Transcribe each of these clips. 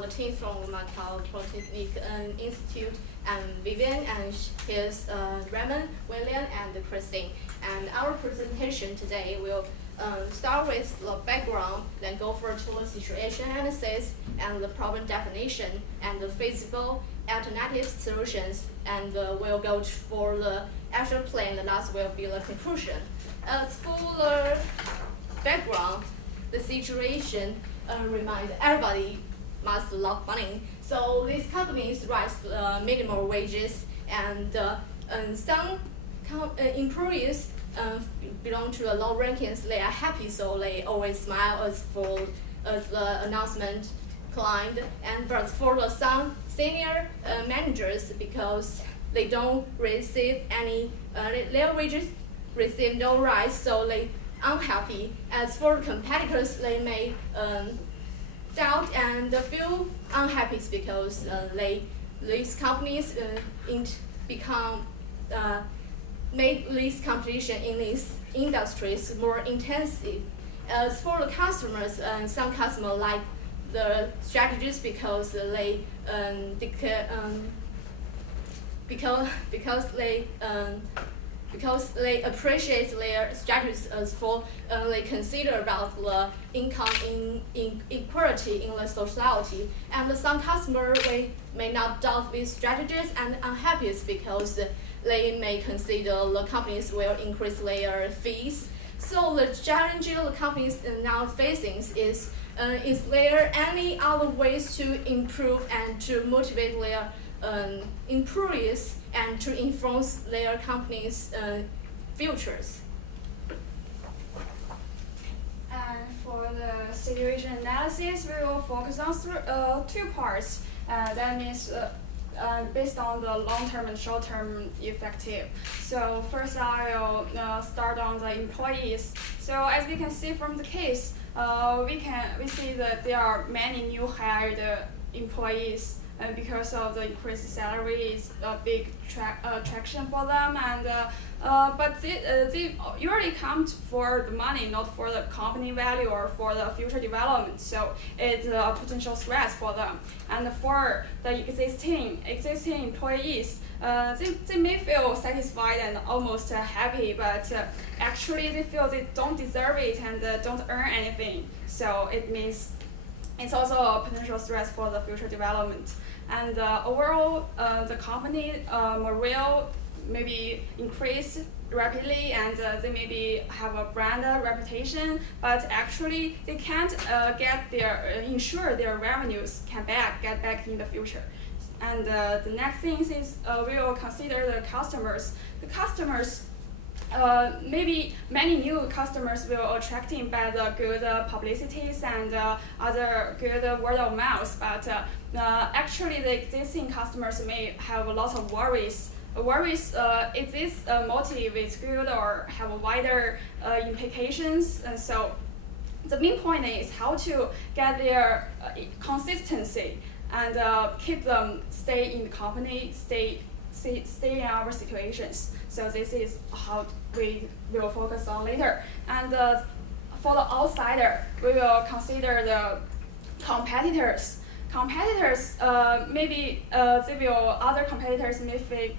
the team from Macao Polytechnic Institute, and Vivian, and here's Raymond, William, and Christine. And our presentation today will start with the background, then go for to the situation analysis and the problem definition and the feasible alternative solutions, and we'll go for the action plan. The last will be the conclusion. As for the background, the situation reminds everybody must love money. So these companies raise minimum wages, and some employees belong to the low rankings. They are happy, so they always smile as the announcement climbed. And but for the some senior managers, because they don't receive any their wages receive no rise, so they unhappy. As for competitors, they may doubt and feel unhappy because these companies make this competition in these industries more intensive. As for the customers, some customers like the strategies because they because they appreciate their strategies. As for they consider about the income inequality in the society, and some customers may not doubt these strategies and unhappy because they may consider the companies will increase their fees. So the challenge the companies now facing is there any other ways to improve and to motivate their employees and to influence their company's futures? And for the situation analysis, we will focus on two parts. That means based on the long-term and short-term effective. So first I will start on the employees. So as we can see from the case, we see that there are many new hired employees, and because of the increased salary is a big attraction for them, and but they usually come for the money, not for the company value or for the future development. So it's a potential threat for them. And for the existing employees, they may feel satisfied and almost happy, but actually they feel they don't deserve it and don't earn anything. So it means it's also a potential threat for the future development. And overall, the company morale maybe increase rapidly, and they maybe have a brand reputation, but actually they can't ensure their revenues can get back in the future. And the next thing is we will consider the customers. The customers, maybe many new customers will attracted by the good publicities and other good word of mouth, but actually the existing customers may have a lot of worries. Is this motive is good or have wider implications? And so the main point is how to get their consistency and keep them stay in the company, stay in our situations. So this is how we will focus on later. And for the outsider, we will consider the competitors. Maybe other competitors may think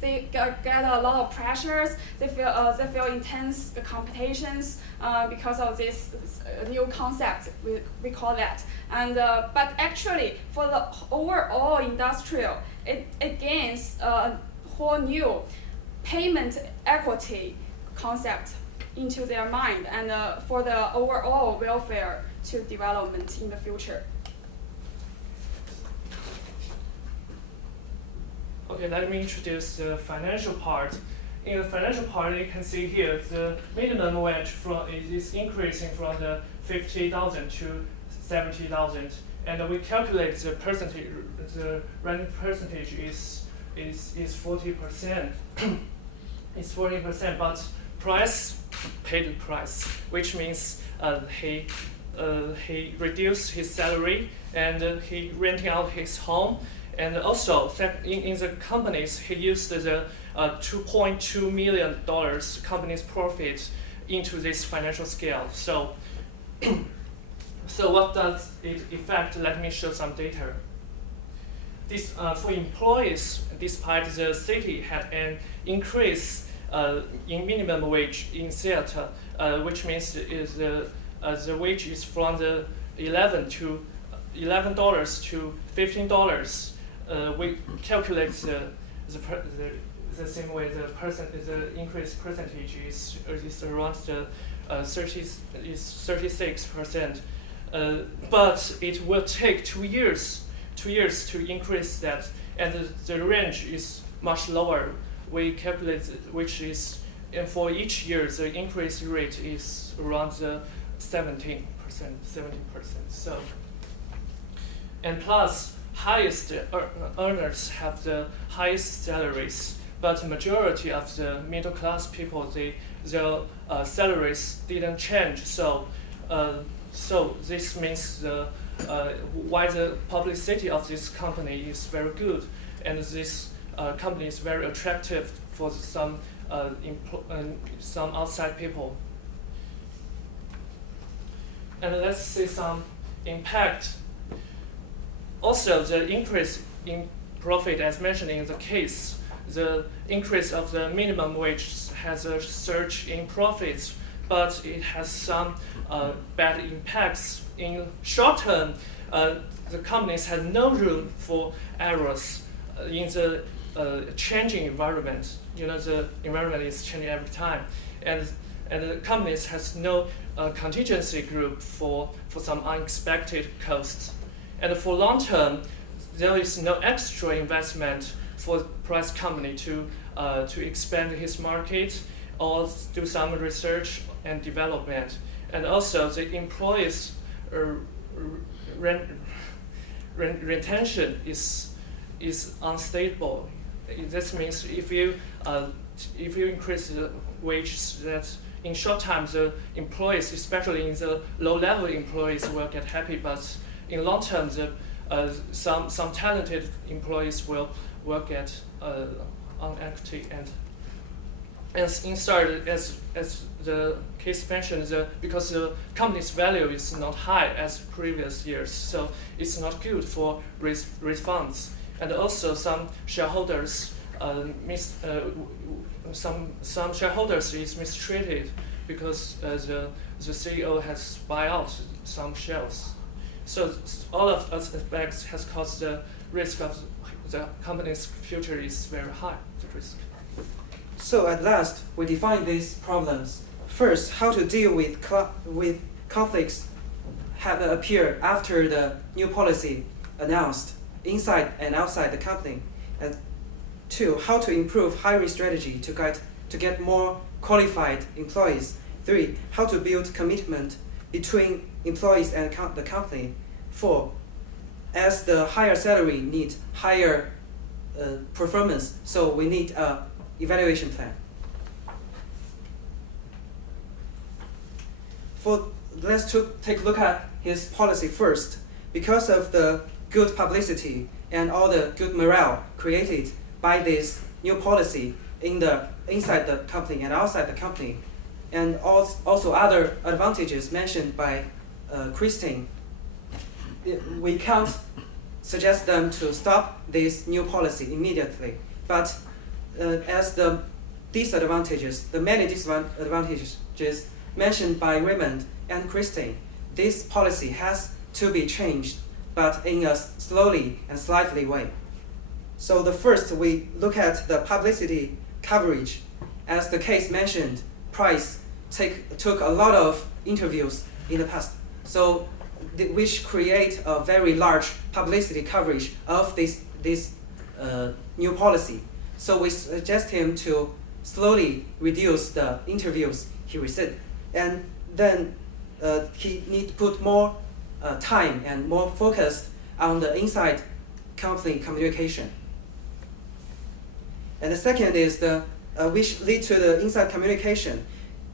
they get a lot of pressures. They feel intense competitions because of this new concept. We call that. And but actually, for the overall industrial, it gains a whole new payment equity concept into their mind, and for the overall welfare to development in the future. Okay, let me introduce the financial part. In the financial part, you can see here the minimum wage is increasing from the 50,000 to 70,000, and we calculate the percentage. The running percentage is 40%. It's 40%, but paid price, which means he reduced his salary and he renting out his home. And also, in the companies, he used the $2.2 million company's profit into this financial scale. So So what does it affect? Let me show some data. This for employees, despite the city had an increase in minimum wage in Seattle, which means the wage is from the $11 to $15. We calculate the same way the increase percentage is around the 36%. But it will take 2 years to increase that, and the range is much lower. We calculate which is, and for each year the increase rate is around the 17%. So, and plus highest earners have the highest salaries, but majority of the middle class people, their salaries didn't change. So this means why the publicity of this company is very good, and this company is very attractive for some outside people. And let's see some impact. Also, the increase in profit, as mentioned in the case, the increase of the minimum wage has a surge in profits, but it has some bad impacts. In short term, the companies have no room for errors in the changing environment. You know, the environment is changing every time, and the companies has no contingency group for some unexpected costs. And for long term, there is no extra investment for the price company to expand his market or do some research and development. And also the employees' retention is unstable. This means if you increase the wages, that in short time the employees, especially in the low-level employees, will get happy, but in long term some talented employees will get unactive, and instead, as the case mentioned, because the company's value is not high as previous years, so it's not good for refunds. And also some shareholders some shareholders is mistreated because the CEO has buy out some shares. So all of those aspects has caused the risk of the company's future is very high, the risk. So at last, we define these problems. First, how to deal with conflicts have appeared after the new policy announced inside and outside the company. And two, how to improve hiring strategy to get more qualified employees. Three, how to build commitment between employees and the company. Four, as the higher salary needs higher performance, so we need a evaluation plan. Let's take a look at his policy first. Because of the good publicity and all the good morale created by this new policy inside the company and outside the company, and also other advantages mentioned by Christine, we can't suggest them to stop this new policy immediately. But as the many disadvantages mentioned by Raymond and Christine, this policy has to be changed, but in a slowly and slightly way. So the first, we look at the publicity coverage. As the case mentioned, Price took a lot of interviews in the past, so which create a very large publicity coverage of this new policy. So we suggest him to slowly reduce the interviews he received, and then he need to put more time and more focus on the inside company communication. And the second is which lead to the inside communication.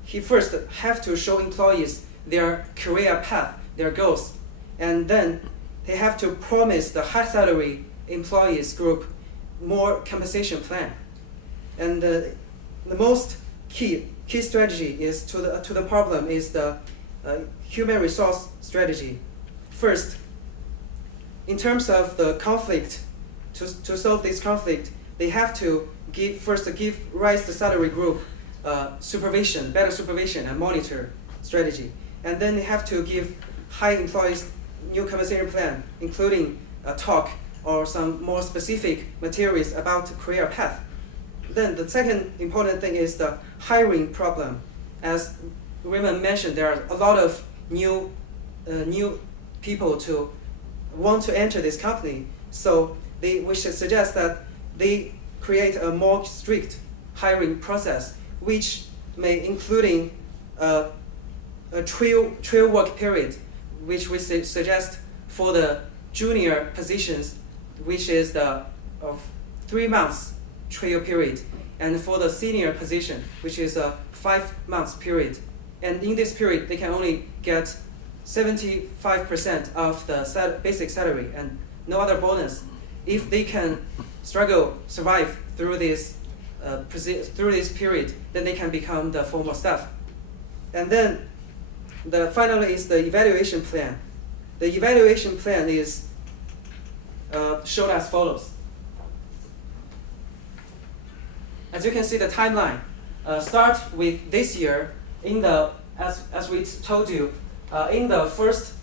He first have to show employees their career path, their goals, and then they have to promise the high salary employees group more compensation plan. And the most key strategy is to the problem is the human resource strategy. First, in terms of the conflict, to solve this conflict, they have to raise the salary group better supervision and monitor strategy. And then they have to give high employees new compensation plan, including a talk or some more specific materials about career path. Then the second important thing is the hiring problem. As Raymond mentioned, there are a lot of new people to want to enter this company. So we should suggest that they create a more strict hiring process, which may including a trial work period, which we suggest for the junior positions, which is the 3 months trial period, and for the senior position, which is a 5 months period. And in this period, they can only get 75% of the basic salary and no other bonus. If they can survive through this period, then they can become the formal staff. And then finally is the evaluation plan. The evaluation plan is shown as follows. As you can see, the timeline start with this year. As we told you, in the first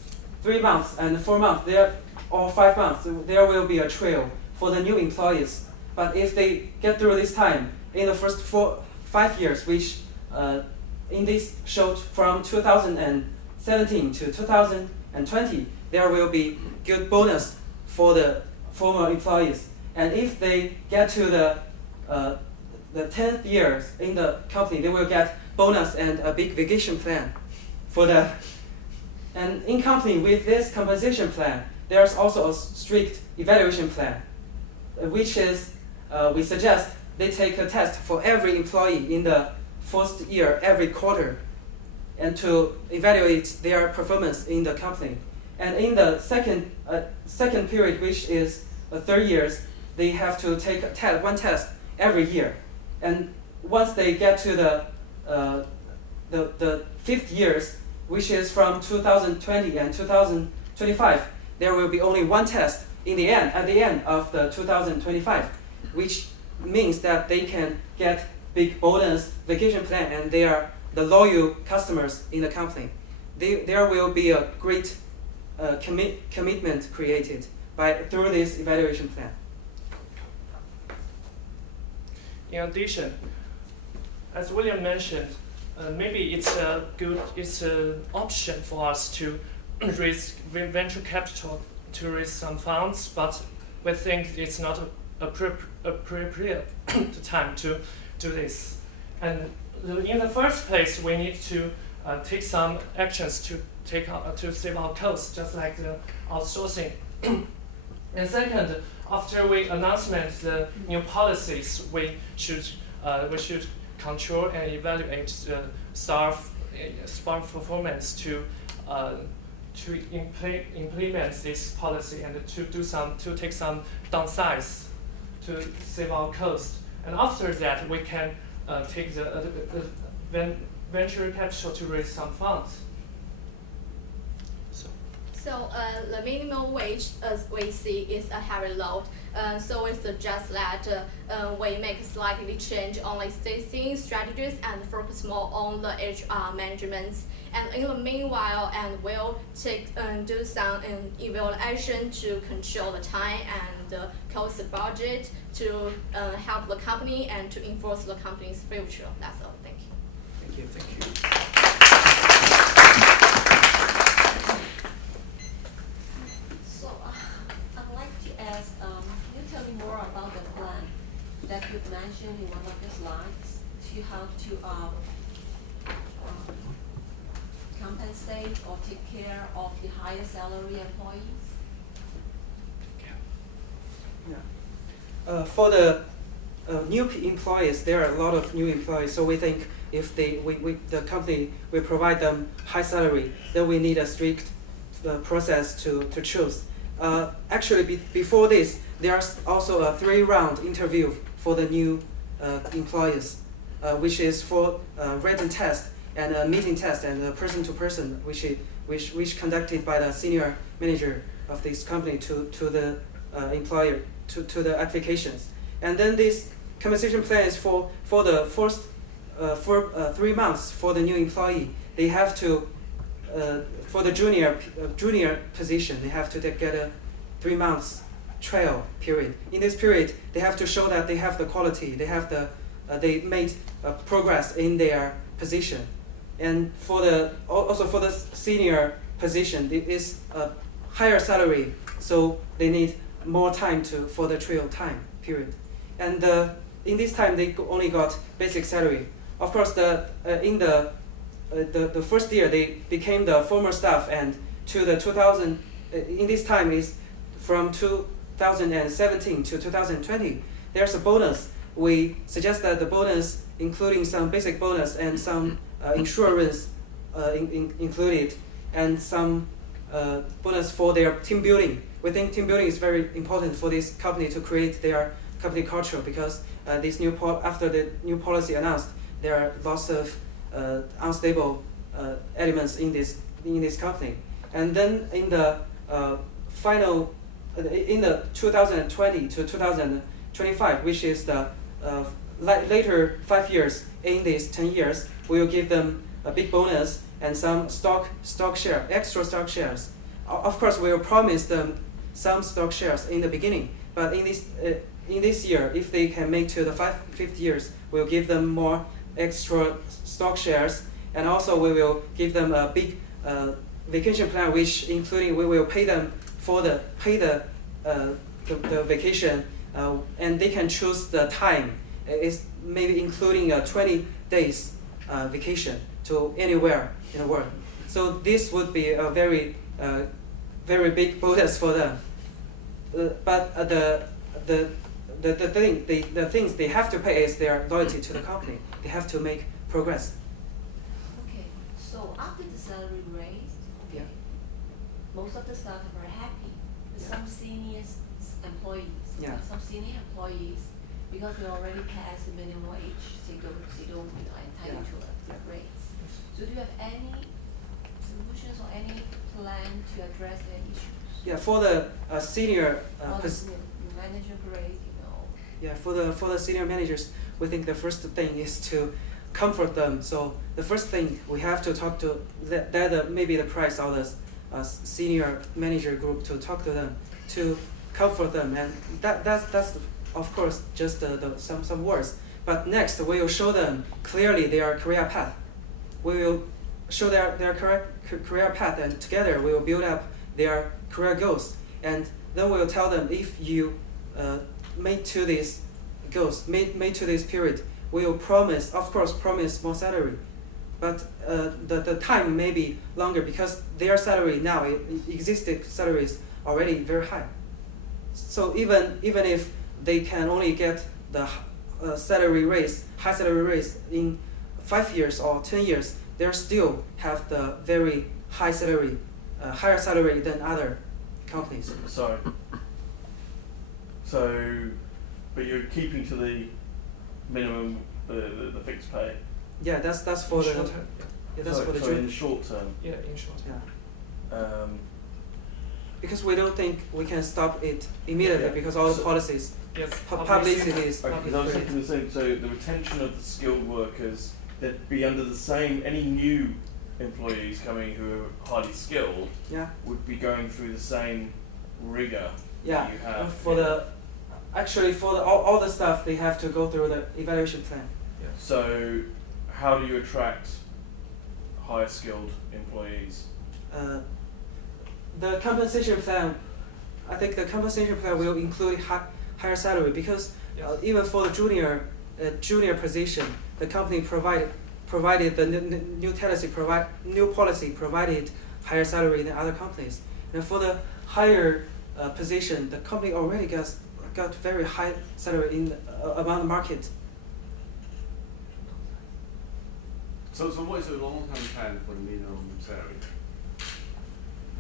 3 months and 4 months, or 5 months, there will be a trial for the new employees. But if they get through this time, in the first 5 years, which in this showed from 2017 to 2020, there will be good bonus for the former employees. And if they get to the 10th years in the company, they will get bonus and a big vacation plan for the. And in company with this compensation plan, there's also a strict evaluation plan, which is we suggest they take a test for every employee in the first year, every quarter, and to evaluate their performance in the company. And in the second period, which is 3 years, they have to take one test every year. And once they get to the 5th years, which is from 2020 and 2025, there will be only one test at the end of the 2025, which means that they can get big bonus, vacation plan, and they are the loyal customers in the company. There will be a great commitment created through this evaluation plan. In addition, as William mentioned, maybe it's an option for us to raise venture capital to raise some funds, but we think it's not appropriate time to do this. And in the first place, we need to take some actions to save our costs, just like the outsourcing. And second, after we announcement the new policies, we should control and evaluate the staff performance to implement this policy and to take some downsides to save our cost. And after that, we can take the venture capital to raise some funds. So the minimum wage, as we see, is a heavy load. So we suggest that we make slightly change on existing strategies and focus more on the HR management. And in the meanwhile, we'll do some evaluation to control the time and cost budget to help the company and to enforce the company's future. That's all. Thank you. Thank you. So I'd like to ask, can you tell me more about the plan that you've mentioned in one of the slides to how to compensate or take care of the higher salary employees? Yeah. For the new employees, there are a lot of new employees. So we think if the company will provide them high salary, then we need a strict process to choose. Actually, before this, there's also a 3-round interview for the new employees, which is for written test and a meeting test and a person-to-person, which conducted by the senior manager of this company to the employer, to the applications. And then this compensation plan is for the first 3 months for the new employee. They have to for the junior position, they have to get a 3 months trial period. In this period, they have to show that they have the quality, they made progress in their position. And also for the senior position, it is a higher salary, so they need more time for the trial time period. And in this time, they only got basic salary. Of course, in the first year they became the former staff, and to the 2000 in this time is from 2017 to 2020. There's a bonus. We suggest that the bonus, including some basic bonus and some insurance included, and some bonus for their team building. We think team building is very important for this company to create their company culture, because after the new policy announced, there are lots of unstable elements in this company. And then in the in the 2020 to 2025, which is the later 5 years in these 10 years, we will give them a big bonus and some extra stock shares. Of course, we will promise them some stock shares in the beginning, but in this year, if they can make to the fifth years, we'll give them more extra stock shares, and also we will give them a big vacation plan, which including we will pay them the vacation, and they can choose the time. It's maybe including a 20 days vacation to anywhere in the world. So this would be a very big bonus for them. But the things they have to pay is their loyalty to the company. They have to make progress. Okay, so after the salary raised, okay, most of the staff are very happy. Some senior employees, some senior employees, because they already passed the minimum wage, they don't entitled to a raise. So do you have any solutions or any plan to address their issues? Yeah, for the senior manager grade, Yeah, for the senior managers, we think the first thing is to comfort them. So the first thing we have to talk to maybe the price of the senior manager group, to talk to them, to comfort them, and that's of course just some words. But next we will show them clearly their career path. We will show their career path, and together we will build up their career goals. And then we will tell them, if you made to these goals, made to this period, we will promise more salary, but the time may be longer, because their salary now, existing salary is already very high. So even if they can only get the high salary raise in 5 years or 10 years, they still have the very high salary, higher salary than other companies. Sorry. So, but you're keeping to the minimum, the fixed pay. Yeah, that's for the short term. yeah, that's for the in the short term. Yeah, in short. Yeah. Because we don't think we can stop it immediately, because all the policies, Yes. publicity is. Okay, because I was thinking the same. So the retention of the skilled workers, that'd be under the same. Any new employees coming who are highly skilled, Yeah. would be going through the same rigor Yeah. that you have. For all the stuff, they have to go through the evaluation plan. So, how do you attract higher skilled employees? The compensation plan, I think the compensation plan will include higher salary, because even for the junior position, the company provided the new policy provided higher salary than other companies. And for the higher position, the company already got very high salary among the market. So what is the long-term plan for the minimum salary?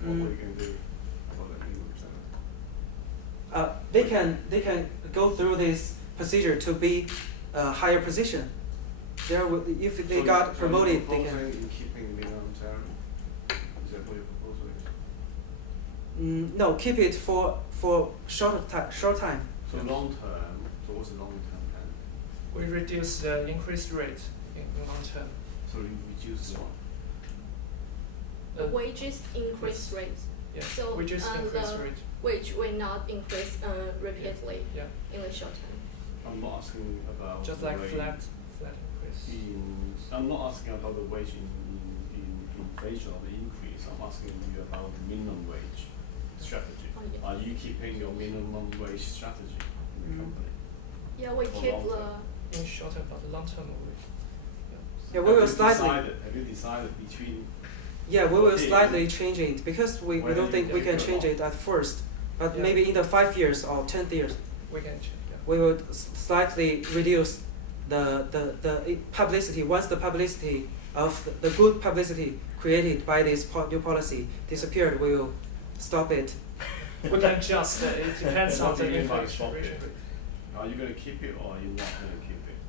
What are you going to do about that minimum salary? They can go through this procedure to be a higher position. if they So got you're promoted, they proposing can. in keeping minimum salary? Is that what your proposal is? No, keep it for short time. So long term, so what's the long term plan? We reduce the increased rate in long term. So you reduce the what? Wages increase rate. Yeah, So, we just increase the rate. wage will not increase repeatedly Yeah, in the short term. I'm not asking about just the like wage flat increase. I'm not asking about the wage in inflation or the increase. I'm asking you about the minimum wage strategy. Oh, yeah. Are you keeping your minimum wage strategy in the company? Yeah, we For keep long term. In short term, but long term we. Yeah, we will Have slightly. you decided between? Yeah, we will Okay. slightly change it because we Whether don't you think we take can it or change not. it at first, but Yeah. maybe in the 5 years or 10 years, We can change. Yeah. we will slightly reduce the publicity. Once the publicity of the good publicity created by this new policy disappeared, we will stop it. We can just. It depends on What do the you mean by inflation stop rate. it? Are you going to keep it or are you not going to keep it?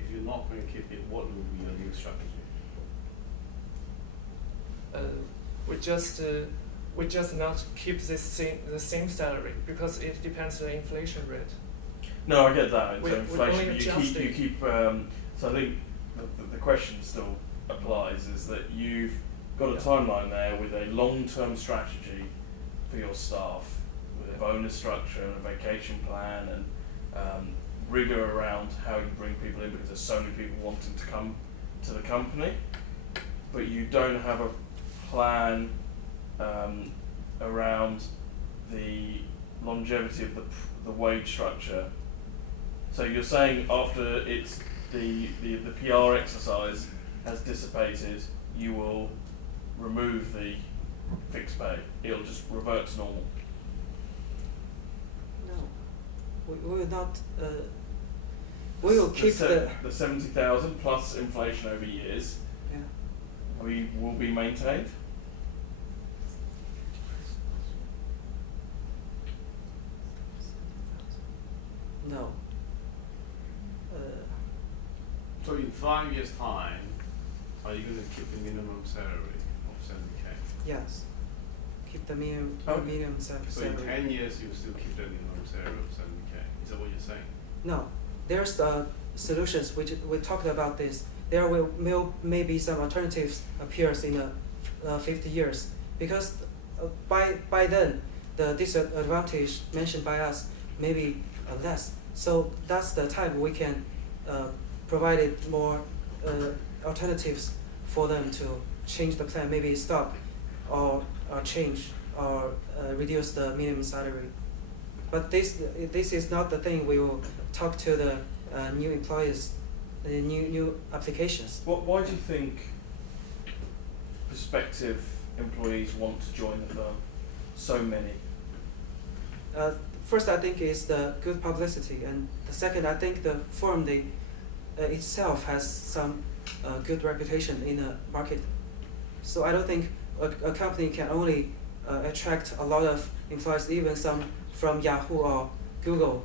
If you're not going to keep it, what will be your new strategy? We just not keep the same salary because it depends on the inflation rate. No, I get that. We- So we inflation, only you adjust keep, you it. keep. So I think the question still applies: is that you've got a Yeah. timeline there with a long-term strategy for your staff, with a bonus structure and a vacation plan and rigor around how you bring people in because there's so many people wanting to come to the company, but you don't have a plan around the longevity of the wage structure. So you're saying after it's the PR exercise has dissipated, you will remove the fixed pay. It'll just revert to normal. No, we will not. We will keep the. The 70,000 plus inflation over years. Yeah. We will be maintained. No. So in 5 years' time, are you going to keep the minimum salary of 70K? Yes. Keep the minimum Okay. minimum So salary. in 10 years, you will still keep the minimum salary of 70K. Is that what you're saying? No, there's solutions which we talked about this. There will maybe some alternatives appears in 50 years because by then the disadvantage mentioned by us may be less. So that's the time we can provide it more alternatives for them to change the plan, maybe stop or change or reduce the minimum salary. But this is not the thing we will talk to the new employees, the new applications. Why do you think prospective employees want to join the firm? So many. First, I think is the good publicity, and the second, I think the firm itself has some good reputation in the market. So I don't think a company can only attract a lot of employees, even some from Yahoo or Google,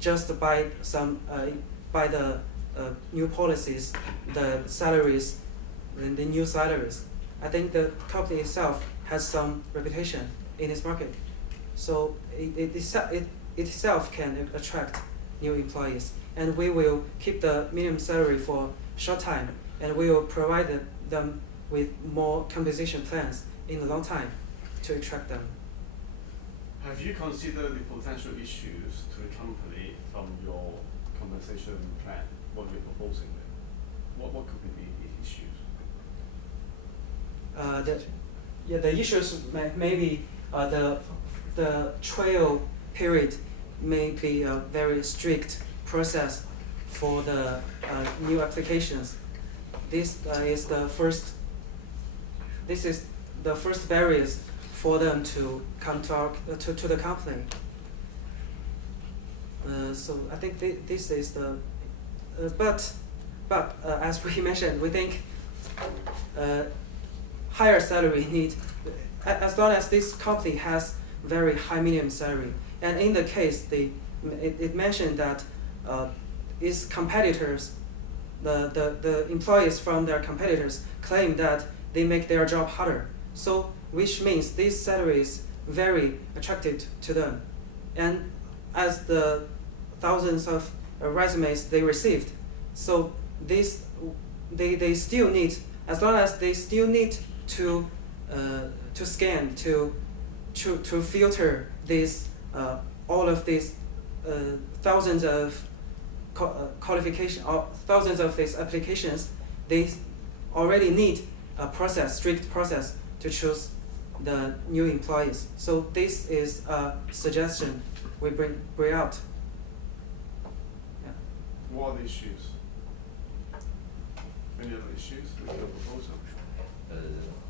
just by the new policies, the salaries, the new salaries. I think the company itself has some reputation in this market, so it itself can attract new employees. And we will keep the minimum salary for short time, and we will provide them with more compensation plans in the long time to attract them. Have you considered the potential issues to the company from your compensation plan? What we're proposing there? What could be the issues? The issues maybe the trial period may be a very strict process for the new applications. This is the first barriers for them to come to the company. So I think this is the but as we mentioned, we think higher salary need as long as this company has very high minimum salary, and in the case it mentioned that its competitors the employees from their competitors claim that they make their job harder. So which means this salary is very attractive to them. And as the thousands of resumes they received, so this they still need, as long as they still need to scan to filter this all of these thousands of qualification or thousands of these applications, they already need a strict process to choose the new employees. So this is a suggestion we bring out. Yeah. What are the issues? Any other issues with your proposal?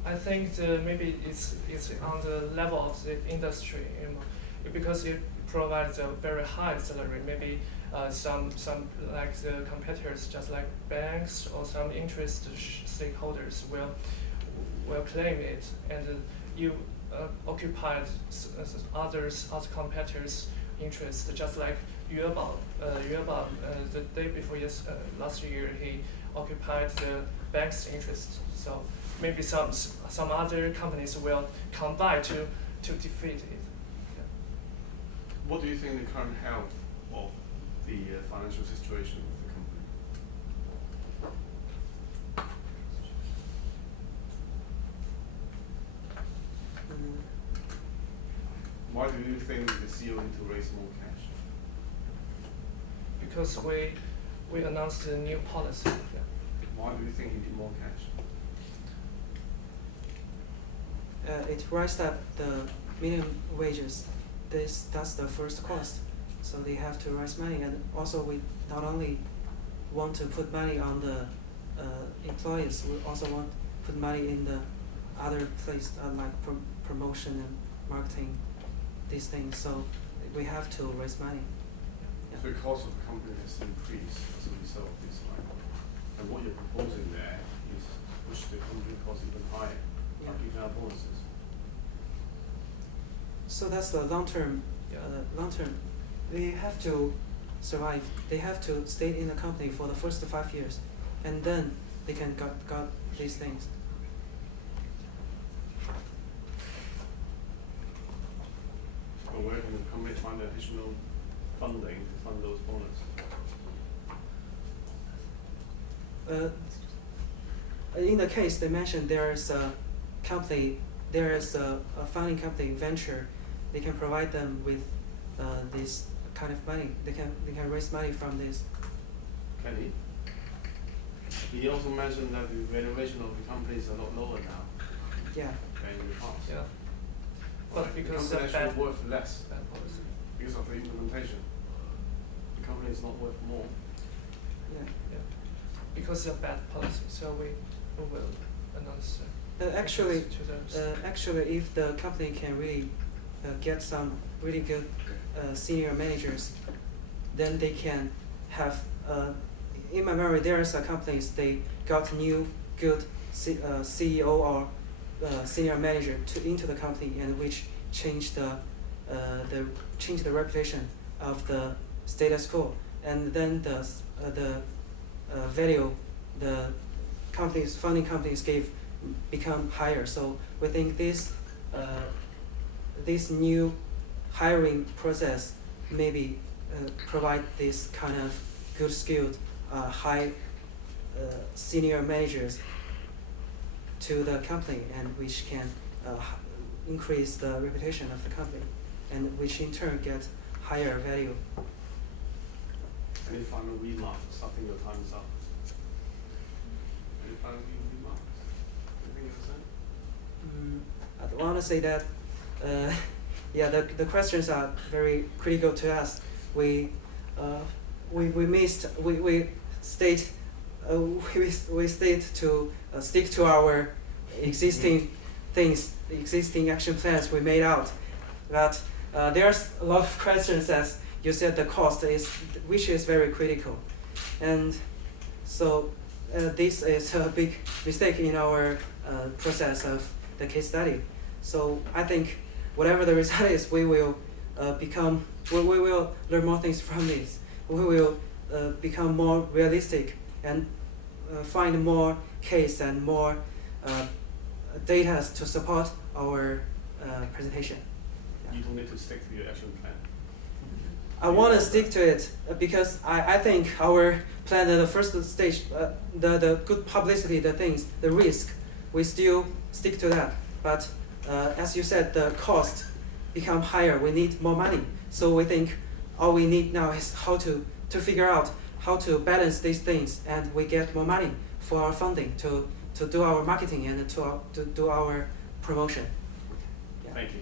I think maybe it's on the level of the industry, because it provides a very high salary. Maybe some like the competitors, just like banks or some interest stakeholders will claim it, and you occupied other competitors' interest, just like Yuebao. The day before last year, he occupied the bank's interest. So maybe some other companies will combine to defeat it. Yeah. What do you think the current health of the financial situation of the company? Why do you think the CEO need to raise more cash? Because we announced a new policy. Yeah. Why do you think he need more cash? It raised up the minimum wages. That's the first cost. So they have to raise money, and also we not only want to put money on the employees, we also want to put money in the other place like promotion and marketing, these things. So we have to raise money. Yeah. So the cost of the company has increased as a result of this, right? And what you're proposing there is push the company cost even higher, Yeah. like even our bonuses. So that's the long term. Long term, they have to survive. They have to stay in the company for the first 5 years, and then they can got these things. But where can the company find additional funding to fund those bonuses? In the case they mentioned, there is a funding company, venture. They can provide them with this kind of money. They can raise money from this. Can he? He also mentioned that the valuation of the company is a lot lower now Yeah. than in the past. Yeah. Right? But The because company of actually bad worth less policy. because of the implementation. The company is not worth more. Yeah. Yeah. Because of bad policy, so we will announce. Actually, to the actually, if the company can really get some really good senior managers, then they can have. In my memory, there are some companies they got new good CEO or senior manager into the company, and which changed the reputation of the status quo, and then the value the funding companies gave become higher. So we think this new hiring process maybe provide this kind of good skilled high senior managers to the company, and which can increase the reputation of the company, and which in turn get higher value. Any final remarks? I think your time is up. Any final remarks? Anything to say? I want to say that, the questions are very critical to us. We stayed to stick to our existing things, existing action plans we made out. But there's a lot of questions, as you said, the cost which is very critical, and so this is a big mistake in our process of the case study. So I think whatever the result is, we will we will learn more things from this. We will become more realistic and find more case and more data to support our presentation. You don't need to stick to your action plan. I want to stick to it because I think our plan at the first stage, the good publicity, the things, the risk, we still stick to that. But as you said, the cost become higher. We need more money. So we think all we need now is how to figure out how to balance these things, and we get more money for our funding to do our marketing and to do our promotion. Yeah. Thank you.